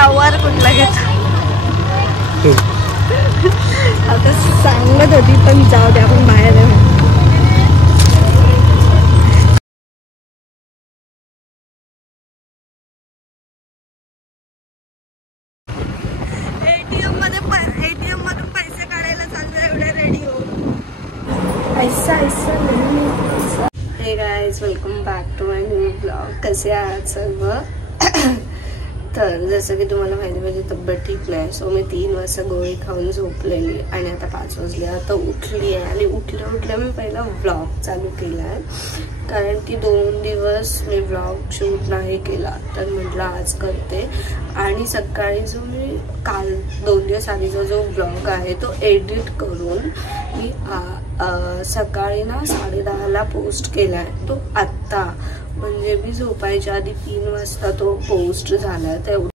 यावर कुठला घेत आता सांगत होती पण जाऊ दे आपण बाहेर एटीएम मधून पैसे काढायला चाललो एवढे रेडी हो ऐसा hey guys welcome back to my new blog. कसे आहात सर्व? तर जसं की तुम्हाला माहिती माझी तब्येत ठीक नाही सो मी 3 वाजता गोळी खाऊन झोपलेली आणि आता 5 वाजले. आता उठली आहे आणि उठल्या मी पहिला व्लॉग चालू केला आहे कारण की 2 दिवस मी व्लॉग शूट नाही केला तर म्हटलं आज करते. आणि सकाळी जो मी काल 2 दिवस आधीचा जो व्लॉग आहे तो एडिट करून मी सकाळी ना 10:30ला पोस्ट केला आहे. तो आत्ता म्हणजे मी झोपायच्या आधी 3 वाजता तो पोस्ट झाला. तेवढं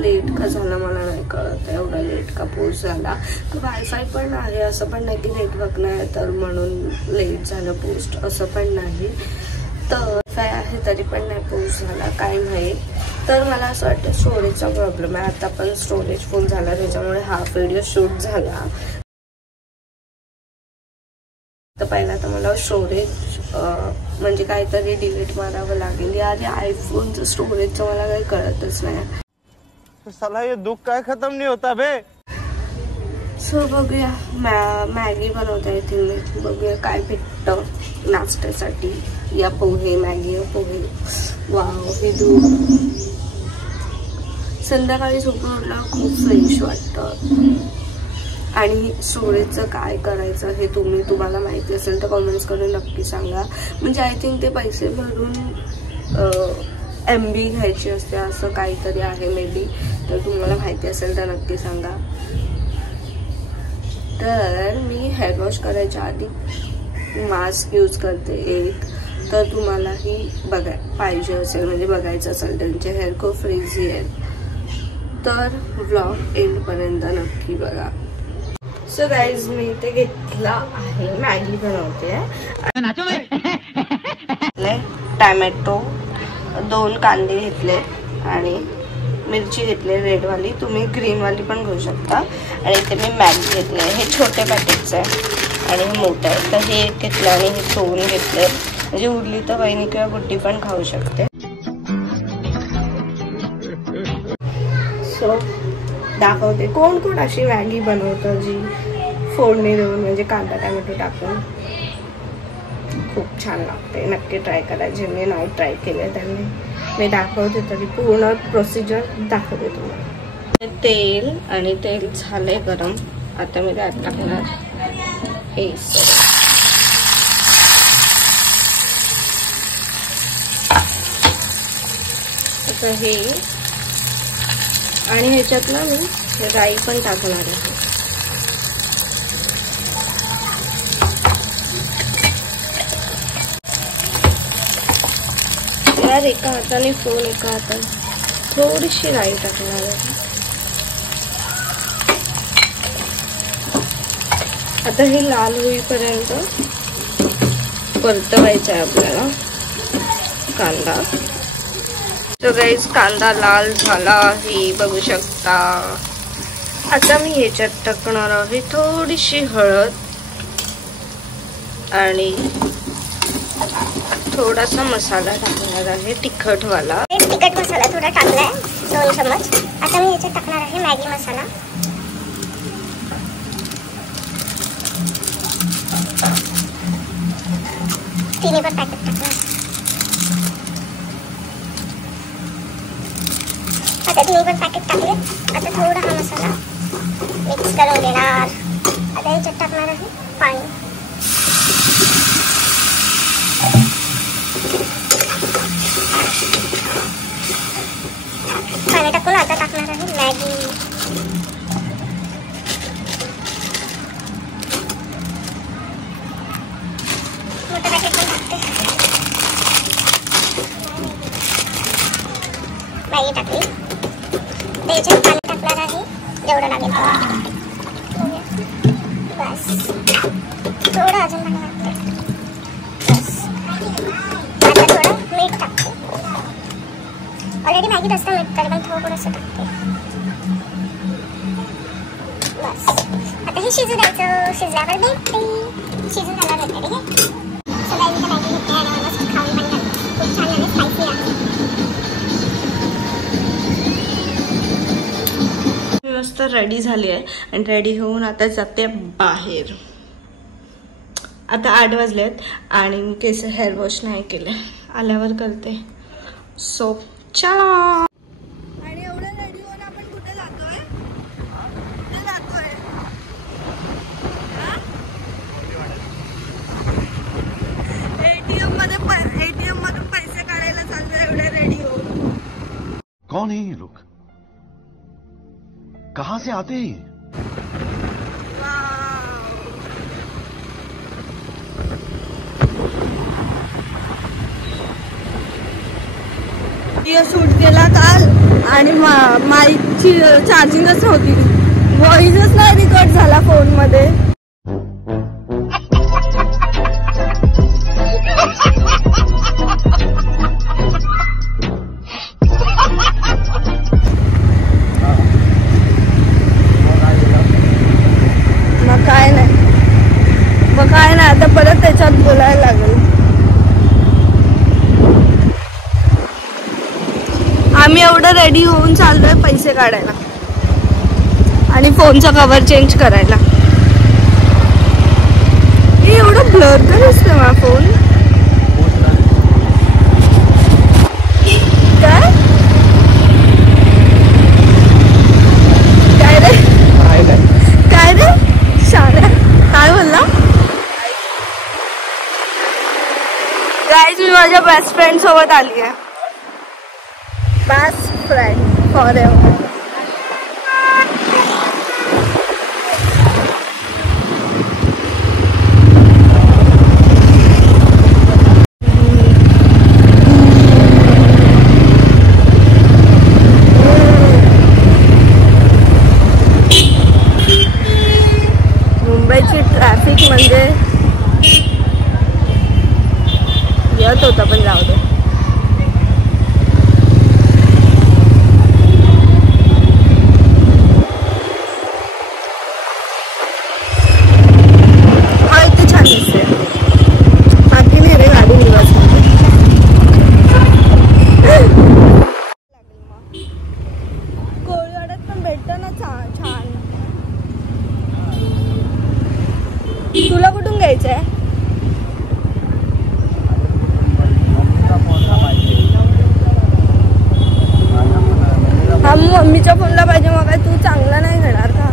लेट का झाला मला नाही कळत. एवढा लेट का पोस्ट झाला. वायफाय पण आहे असं पण नाही की नेटवर्क नाही तर म्हणून लेट झालं पोस्ट असं पण नाही. तर वायफाय आहे तरी पण नाही पोस्ट झाला काय नाही. तर मला असं वाटतं स्टोरेजचा प्रॉब्लेम आहे. आता पण स्टोरेज फुल झाला त्याच्यामुळे हाफ व्हिडिओ शूट झाला. तर पहिला तर मला स्टोरेज म्हणजे काहीतरी डिलीट मारावं लागेल. याआधी आयफोनचं स्टोरेजचं मला काही कळतच नाही. साला ये दुख काय खत्म नाही होता बे. सो बघूया मॅगी बनवता येतील मी. बघूया काय भेटतं नाश्त्यासाठी. या पोहे मॅगी पोहे वाव हे दूध. संध्याकाळी झोपून उठल्यावर खूप फ्रेश वाटतं. आणि स्टोरेजचं काय करायचं हे तुम्हाला माहिती असेल तर कमेंट्स करून नक्की सांगा. म्हणजे आय थिंक ते पैसे भरून MB घ्यायची असते असं काहीतरी आहे मे बी. तर तुम्हाला माहिती असेल तर नक्की सांगा. तर मी हेअर वॉश करायच्या आधी मास्क यूज करते एक. तर तुम्हालाही पाहिजे असेल म्हणजे बघायचं असेल त्यांचे हेअर खूप फ्रीझी आहेत तर व्लॉग एंडपर्यंत नक्की बघा. सो गाईज मी ते घेतला आहे मॅगी बनवते. टॅमॅटो 2 कांदे घेतले आणि मिरची घेतली रेडवाली. तुम्ही ग्रीनवाली पण घेऊ शकता. आणि इथे मी मॅगी घेतले. हे छोटे पॅकेट्स आहे आणि हे मोठे आहे. तर हे एक घेतलं आणि हे 2 घेतले. म्हणजे उरली तर वहिनी किंवा गुड्डी पण खाऊ शकते. सो दाखवते कोण कोण अशी मॅगी बनवतं जी फोडणी देऊन म्हणजे कांदा टॅमॅटो टाकून. खूप छान लागते. नक्की ट्राय करा. जे मी नाही ट्राय केले त्यांनी मी दाखवते तरी पूर्ण प्रोसिजर दाखवते तुम्हाला. तेल आणि तेल झाले गरम. आता मी त्यात टाकणार हे आता हे. आणि ह्याच्यात ना मी राई पण टाकणार आहे. यार एका हाताने फोन एका हाताने थोडीशी राई टाकणार आहे. आता हे लाल होईपर्यंत परतवायचं आहे आपल्याला कांदा. तर गाईज कांदा लाल झाला आहे बघू शकता. आता मी ह्याच्यात टाकणार आहे थोडीशी हळद आणि थोडासा मसाला टाकणार आहे तिखटवाला. तिखट मसाला थोडा टाकलाय 2 चम्मच. आता मी ह्याच्यात टाकणार आहे मॅगी मसाला. तिन्ही पण पॅकेट टाकणार. आता तिन्ही पण पॅकेट टाकले. आता थोडा हा मसाला मिक्स करून घेणार. आता ह्याच्यात टाकणार आहे पाणी. पाणी टाकून आता टाकणार आहे मॅगी. मोठं पॅकेट पण टाकते. मॅगी टाकली. त्याच्यात पाणी टाकणार आहे जेवढं लागेल बस. थोडं अजून पाणी लागतं बस. आता थोडं मीठ टाकते. ऑलरेडी मॅगी जास्त मिळतात पण थोडंसं टाकते बस. आता हे शिजू द्यायचं. शिजल्यावर भेटते. शिजून झाल्यावर भेटते. ठीक आहे. सगळ्यांनी मॅगी घेते आणि मला खाऊन पण घालते. खूप छान आणि स्पायसी आहे. मस्त रेडी झाली आहे आणि रेडी होऊन आता जाते बाहेर. आता 8 वाजलेत आणि केस हेअर वॉश नाही केले. आल्यावर करते. सो चला. आणि एवढं रेडी होऊन आपण कुठे जातोय? कुठे जातोय? एटीएम मधून पैसे काढायला चाललोय एवढे रेडी होऊन. कौन है ये लोग? कहाँ से आते हैं? शूट केला काल आणि माईकची चार्जिंगच नव्हती. व्हॉइसच नाही रेकॉर्ड झाला फोन मध्ये. मग काय नाही आता परत त्याच्यात बोलायला लागेल. आम्ही एवढं रेडी होऊन चाललोय पैसे काढायला आणि फोनचा कव्हर चेंज करायला. हे एवढं ब्लर का दिसतोय माझा फोन? काय काय रे काय रे शाळा काय बोलला? गाईज मी माझ्या बेस्ट फ्रेंड सोबत आली आहे. Best friend forever. मुंबईची ट्रॅफिक म्हणजे येत होता पण जाऊ दे. तुला कुठून घ्यायचंय? हा मम्मीच्या फोनला पाहिजे. मग काय तू चांगला नाही घेणार का?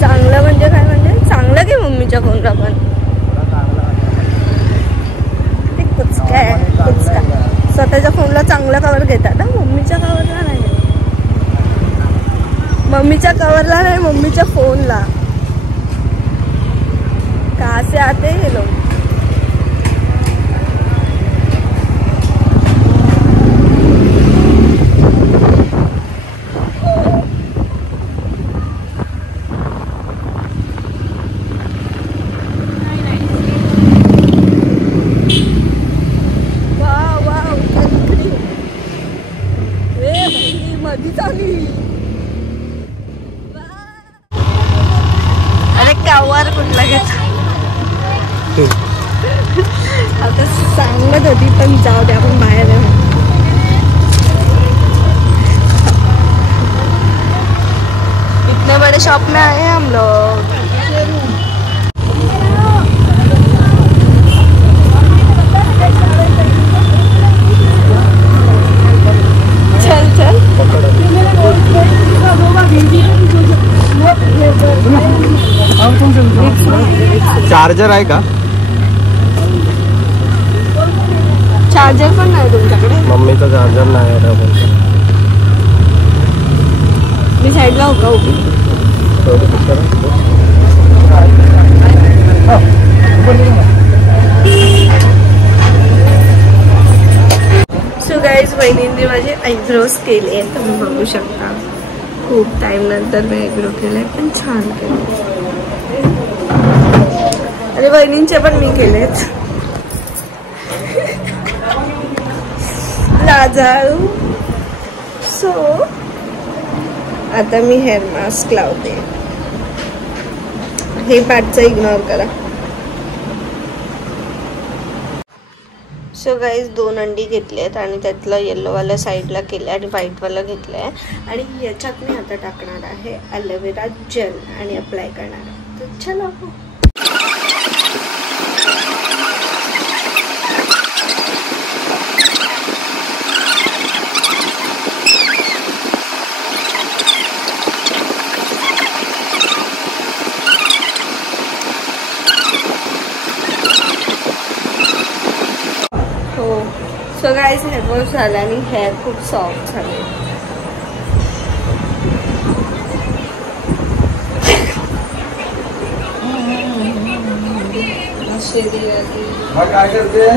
चांगलं म्हणजे काय? म्हणजे चांगलं की मम्मीच्या फोनला पण ते कुचका स्वतःच्या फोनला चांगला कवर घेतात ना. मम्मीच्या कवरला नाही. मम्मीच्या कवरला नाही मम्मीच्या फोनला. कहाँ से आते हैं ये लोग? कवर कुठला घेत आता सांगत होती पण जाऊ दे आपण बाहेर. इतने बड़े शॉप में आए हैं हम लोग. चल चल. चार्जर आहे का? चार्जर पण नाही तुमच्याकडे? मम्मीचा चार्जर नाही आहे. मी साईडला हो का उभी? सो गाईज वहिनींनी माझे आयब्रोज केले तुम्ही बघू शकता. खूप टाइम नंतर मी आयब्रो केले पण छान केले. माझ्या बहिणींचे पण मी केलेत. लाजाळू. सो आता मी हेअर मास्क लावते. हे पार्टचं इग्नोर करा. सो गाईज 2 अंडी घेतली आहेत आणि त्यातलं येल्लोवाला साईडला केलं आणि व्हाईटवाला घेतलं आहे. आणि याच्यात मी आता टाकणार आहे ॲलोवेरा जेल आणि अप्लाय करणार आहे. तर चला. सो गाईज हेअर वॉश झाला आणि हेअर खूप सॉफ्ट झाले. काय करते?